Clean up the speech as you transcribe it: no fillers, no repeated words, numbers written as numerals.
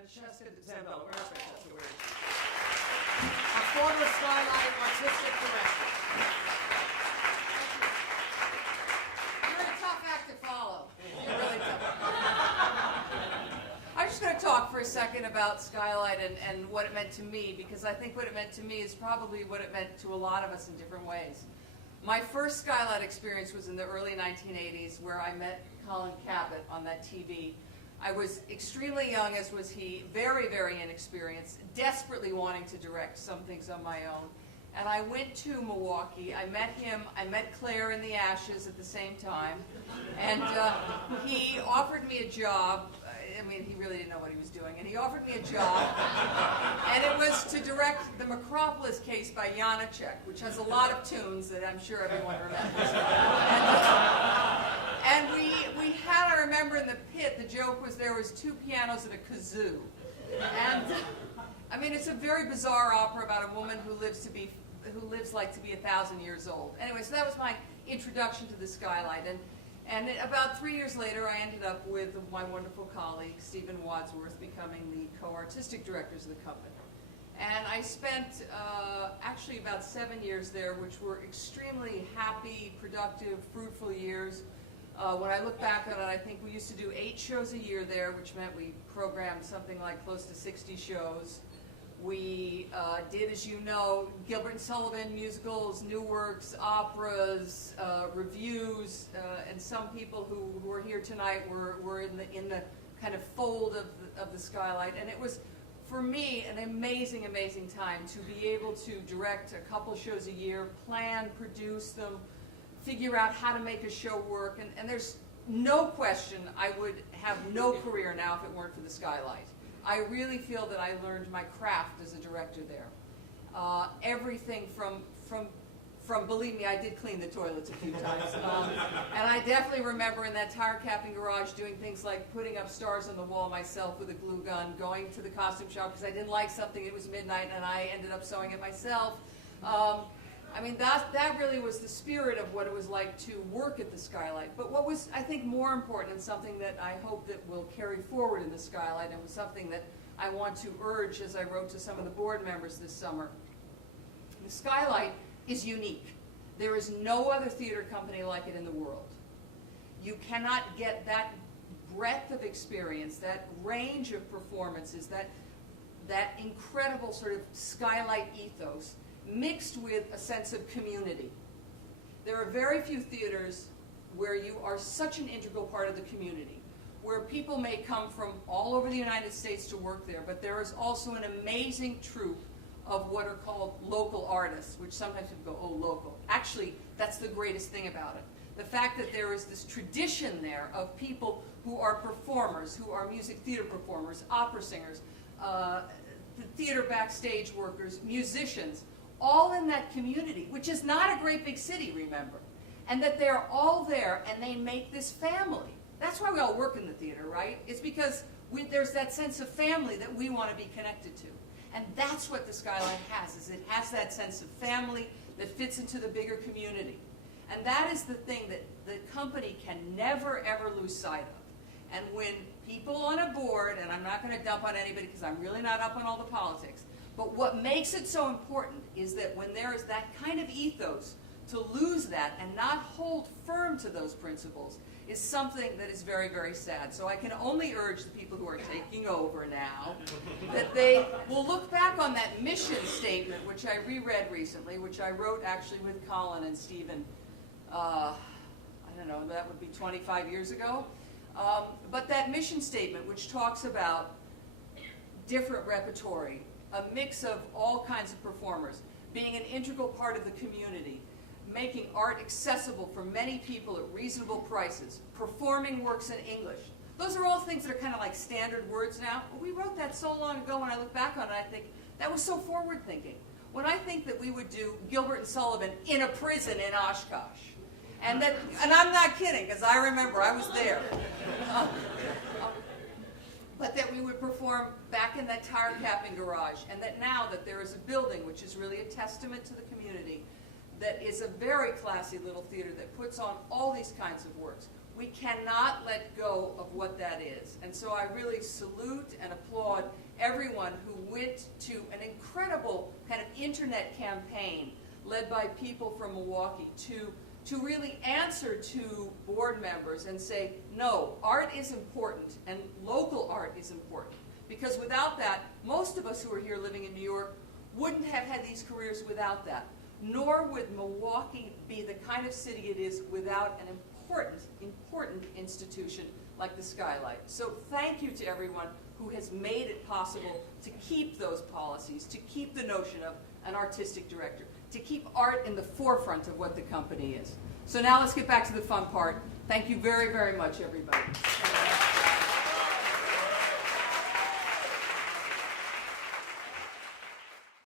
Francesca Zambello. Where's Francesca? Where is she? A former Skylight artistic director. You're a tough act to follow. You're really tough. I'm just going to talk for a second about Skylight and what it meant to me, because I think what it meant to me is probably what it meant to a lot of us in different ways. My first Skylight experience was in the early 1980s, where I met Colin Cabot on that TV. I was extremely young, as was he, very, very inexperienced, desperately wanting to direct some things on my own. And I went to Milwaukee. I met him. I met Claire in the Ashes at the same time. And he offered me a job. I mean, he really didn't know what he was doing. And he offered me a job. And it was to direct the Macropolis Case by Janacek, which has a lot of tunes that I'm sure everyone remembers. And we had, I remember in the pit, the joke was there was 2 pianos and a kazoo. And I mean, it's a very bizarre opera about a woman who lives like to be 1,000 years old. Anyway, so that was my introduction to the Skylight. And about 3 years later, I ended up with my wonderful colleague, Stephen Wadsworth, becoming the co-artistic directors of the company. And I spent actually about 7 years there, which were extremely happy, productive, fruitful years. When I look back on it, I think we used to do 8 shows a year there, which meant we programmed something like close to 60 shows. We did, as you know, Gilbert and Sullivan musicals, new works, operas, reviews, and some people who are here tonight were in the kind of fold of the Skylight. And it was, for me, an amazing, amazing time to be able to direct a couple shows a year, plan, produce them, figure out how to make a show work. And there's no question I would have no career now if it weren't for the Skylight. I really feel that I learned my craft as a director there. Everything from, believe me, I did clean the toilets a few times. And I definitely remember in that tire capping garage doing things like putting up stars on the wall myself with a glue gun, going to the costume shop because I didn't like something, it was midnight, and I ended up sewing it myself. I mean, that really was the spirit of what it was like to work at the Skylight. But what was, I think, more important, and something that I hope that will carry forward in the Skylight, and was something that I want to urge as I wrote to some of the board members this summer. The Skylight is unique. There is no other theater company like it in the world. You cannot get that breadth of experience, that range of performances, that incredible sort of Skylight ethos, mixed with a sense of community. There are very few theaters where you are such an integral part of the community, where people may come from all over the United States to work there, but there is also an amazing troupe of what are called local artists, which sometimes people go, oh, local. Actually, that's the greatest thing about it. The fact that there is this tradition there of people who are performers, who are music theater performers, opera singers, the theater backstage workers, musicians, all in that community, which is not a great big city, remember, and that they're all there and they make this family. That's why we all work in the theater, right? It's because there's that sense of family that we want to be connected to. And that's what the Skylight has, is it has that sense of family that fits into the bigger community. And that is the thing that the company can never, ever lose sight of. And when people on a board, and I'm not going to dump on anybody because I'm really not up on all the politics, but what makes it so important is that when there is that kind of ethos, to lose that and not hold firm to those principles is something that is very, very sad. So I can only urge the people who are taking over now that they will look back on that mission statement, which I reread recently, which I wrote actually with Colin and Stephen, I don't know, that would be 25 years ago. But that mission statement, which talks about different repertory, a mix of all kinds of performers, being an integral part of the community, making art accessible for many people at reasonable prices, performing works in English. Those are all things that are kind of like standard words now. But we wrote that so long ago. When I look back on it, I think that was so forward-thinking. When I think that we would do Gilbert and Sullivan in a prison in Oshkosh, and I'm not kidding, because I remember I was there. But that we would perform back in that tire capping garage, and that now that there is a building which is really a testament to the community, that is a very classy little theater that puts on all these kinds of works. We cannot let go of what that is. And so I really salute and applaud everyone who went to an incredible kind of internet campaign led by people from Milwaukee to really answer to board members and say, no, art is important and local art is important. Because without that, most of us who are here living in New York wouldn't have had these careers without that. Nor would Milwaukee be the kind of city it is without an important institution like the Skylight. So thank you to everyone who has made it possible to keep those policies, to keep the notion of an artistic director, to keep art in the forefront of what the company is. So now let's get back to the fun part. Thank you very, very much, everybody.